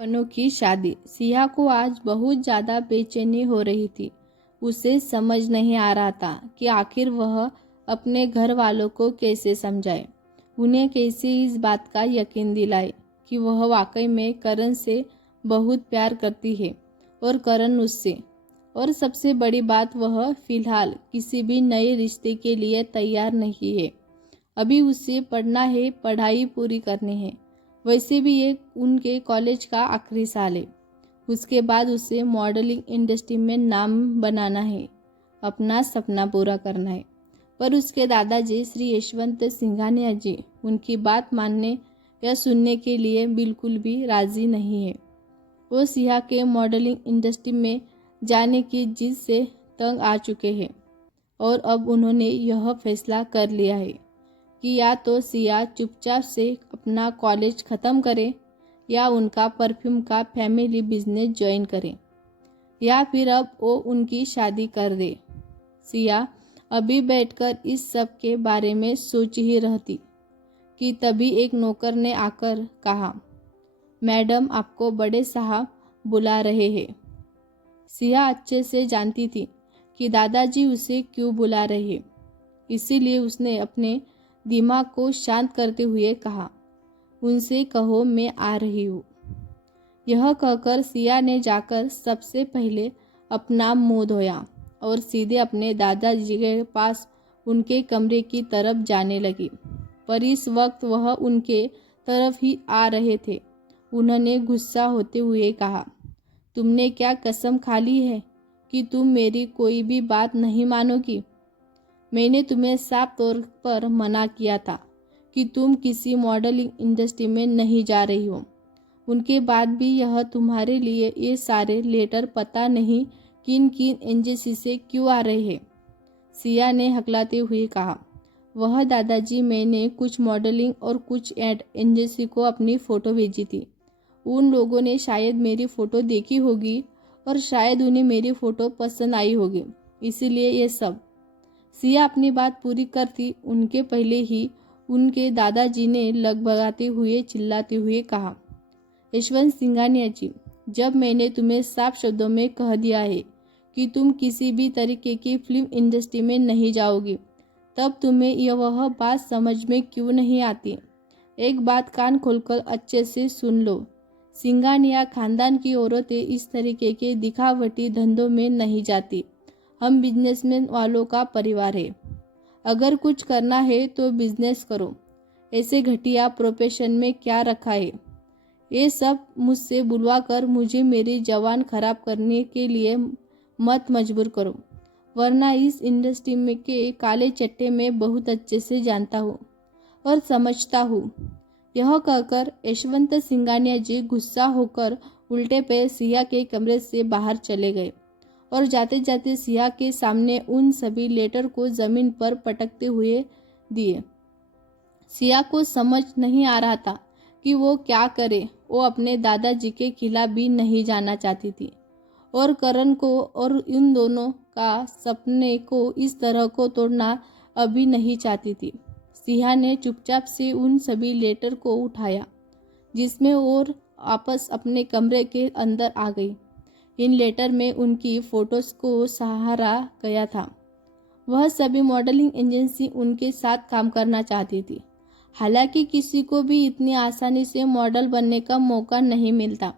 अनोखी शादी। सिया को आज बहुत ज़्यादा बेचैनी हो रही थी। उसे समझ नहीं आ रहा था कि आखिर वह अपने घर वालों को कैसे समझाए, उन्हें कैसे इस बात का यकीन दिलाए कि वह वाकई में करण से बहुत प्यार करती है और करण उससे। और सबसे बड़ी बात, वह फिलहाल किसी भी नए रिश्ते के लिए तैयार नहीं है। अभी उसे पढ़ना है, पढ़ाई पूरी करनी है। वैसे भी ये उनके कॉलेज का आखिरी साल है। उसके बाद उसे मॉडलिंग इंडस्ट्री में नाम बनाना है, अपना सपना पूरा करना है। पर उसके दादाजी श्री यशवंत सिंघानिया जी उनकी बात मानने या सुनने के लिए बिल्कुल भी राजी नहीं है। वो सिया के मॉडलिंग इंडस्ट्री में जाने की जिद से तंग आ चुके हैं और अब उन्होंने यह फैसला कर लिया है कि या तो सिया चुपचाप से अपना कॉलेज ख़त्म करे या उनका परफ्यूम का फैमिली बिजनेस ज्वाइन करे, या फिर अब वो उनकी शादी कर दे। सिया अभी बैठकर इस सब के बारे में सोच ही रहती कि तभी एक नौकर ने आकर कहा, मैडम आपको बड़े साहब बुला रहे हैं। सिया अच्छे से जानती थी कि दादाजी उसे क्यों बुला रहे, इसीलिए उसने अपने दिमाग को शांत करते हुए कहा, उनसे कहो मैं आ रही हूँ। यह कहकर सिया ने जाकर सबसे पहले अपना मुंह धोया और सीधे अपने दादाजी के पास उनके कमरे की तरफ जाने लगी। पर इस वक्त वह उनके तरफ ही आ रहे थे। उन्होंने गुस्सा होते हुए कहा, तुमने क्या कसम खा ली है कि तुम मेरी कोई भी बात नहीं मानोगी? मैंने तुम्हें साफ तौर पर मना किया था कि तुम किसी मॉडलिंग इंडस्ट्री में नहीं जा रही हो। उनके बाद भी यह तुम्हारे लिए ये सारे लेटर पता नहीं किन किन एजेंसी से क्यों आ रहे हैं। सिया ने हकलाते हुए कहा, वह दादाजी, मैंने कुछ मॉडलिंग और कुछ एड एजेंसी को अपनी फ़ोटो भेजी थी। उन लोगों ने शायद मेरी फ़ोटो देखी होगी और शायद उन्हें मेरी फ़ोटो पसंद आई होगी, इसीलिए ये सब। सिया अपनी बात पूरी करती उनके पहले ही उनके दादाजी ने लगभगाते हुए चिल्लाते हुए कहा, यशवंत सिंघानिया जी, जब मैंने तुम्हें साफ शब्दों में कह दिया है कि तुम किसी भी तरीके की फिल्म इंडस्ट्री में नहीं जाओगी, तब तुम्हें यह वह बात समझ में क्यों नहीं आती? एक बात कान खोलकर अच्छे से सुन लो, सिंघानिया खानदान की औरतें इस तरीके के दिखावटी धंधों में नहीं जाती। हम बिजनेसमैन वालों का परिवार है। अगर कुछ करना है तो बिजनेस करो। ऐसे घटिया प्रोफेशन में क्या रखा है? ये सब मुझसे बुलवा कर मुझे मेरी जवान खराब करने के लिए मत मजबूर करो, वरना इस इंडस्ट्री में के काले चट्टे में बहुत अच्छे से जानता हूँ और समझता हूँ। यह कहकर यशवंत सिंघानिया जी गुस्सा होकर उल्टे पैर सिया के कमरे से बाहर चले गए और जाते जाते सिया के सामने उन सभी लेटर को जमीन पर पटकते हुए दिए। सिया को समझ नहीं आ रहा था कि वो क्या करे। वो अपने दादाजी के खिलाफ भी नहीं जाना चाहती थी और करण को और इन दोनों का सपने को इस तरह को तोड़ना अभी नहीं चाहती थी। सिया ने चुपचाप से उन सभी लेटर को उठाया जिसमें और वापस अपने कमरे के अंदर आ गई। इन लेटर में उनकी फोटोज को सहारा गया था। वह सभी मॉडलिंग एजेंसी उनके साथ काम करना चाहती थी। हालांकि किसी को भी इतनी आसानी से मॉडल बनने का मौका नहीं मिलता,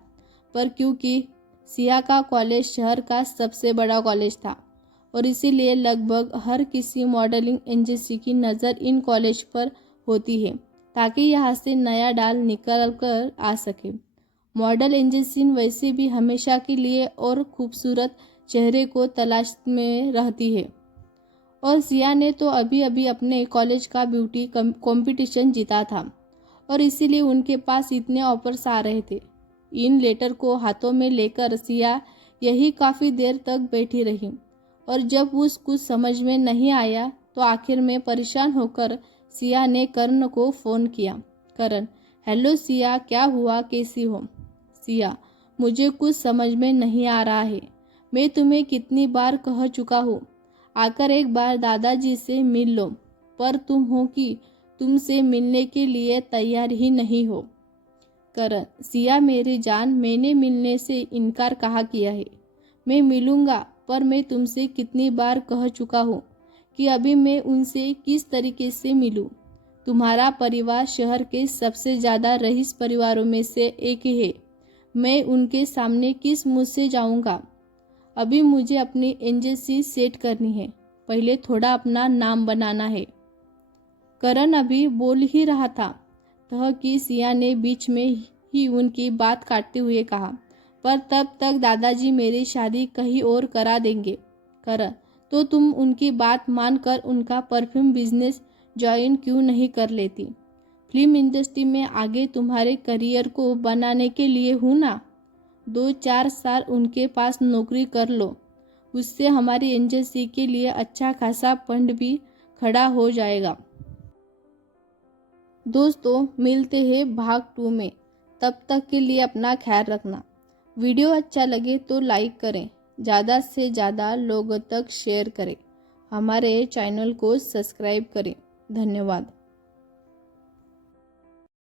पर क्योंकि सिया का कॉलेज शहर का सबसे बड़ा कॉलेज था और इसीलिए लगभग हर किसी मॉडलिंग एजेंसी की नज़र इन कॉलेज पर होती है ताकि यहाँ से नया डाल निकल कर आ सके। मॉडल एजेंसी वैसे भी हमेशा के लिए और खूबसूरत चेहरे को तलाश में रहती है और सिया ने तो अभी अभी अपने कॉलेज का ब्यूटी कंपटीशन जीता था और इसीलिए उनके पास इतने ऑफर्स आ रहे थे। इन लेटर को हाथों में लेकर सिया यही काफ़ी देर तक बैठी रही और जब उस कुछ समझ में नहीं आया तो आखिर में परेशान होकर सिया ने करण को फ़ोन किया। करण, हेलो सिया, क्या हुआ, कैसी हो? सिया, मुझे कुछ समझ में नहीं आ रहा है। मैं तुम्हें कितनी बार कह चुका हूँ, आकर एक बार दादाजी से मिल लो, पर तुम हो कि तुमसे मिलने के लिए तैयार ही नहीं हो। करण, सिया मेरी जान, मैंने मिलने से इनकार कहाँ किया है। मैं मिलूँगा, पर मैं तुमसे कितनी बार कह चुका हूँ कि अभी मैं उनसे किस तरीके से मिलूँ। तुम्हारा परिवार शहर के सबसे ज़्यादा रईस परिवारों में से एक है। मैं उनके सामने किस मुँह से जाऊँगा। अभी मुझे अपनी एजेंसी सेट करनी है, पहले थोड़ा अपना नाम बनाना है। करण अभी बोल ही रहा था कि सिया ने बीच में ही उनकी बात काटते हुए कहा, पर तब तक दादाजी मेरी शादी कहीं और करा देंगे। करण, तो तुम उनकी बात मानकर उनका परफ्यूम बिजनेस ज्वाइन क्यों नहीं कर लेती। फिल्म इंडस्ट्री में आगे तुम्हारे करियर को बनाने के लिए हूँ ना। 2-4 साल उनके पास नौकरी कर लो, उससे हमारी एजेंसी के लिए अच्छा खासा फंड भी खड़ा हो जाएगा। दोस्तों, मिलते हैं भाग 2 में। तब तक के लिए अपना ख्याल रखना। वीडियो अच्छा लगे तो लाइक करें, ज़्यादा से ज़्यादा लोगों तक शेयर करें, हमारे चैनल को सब्सक्राइब करें। धन्यवाद।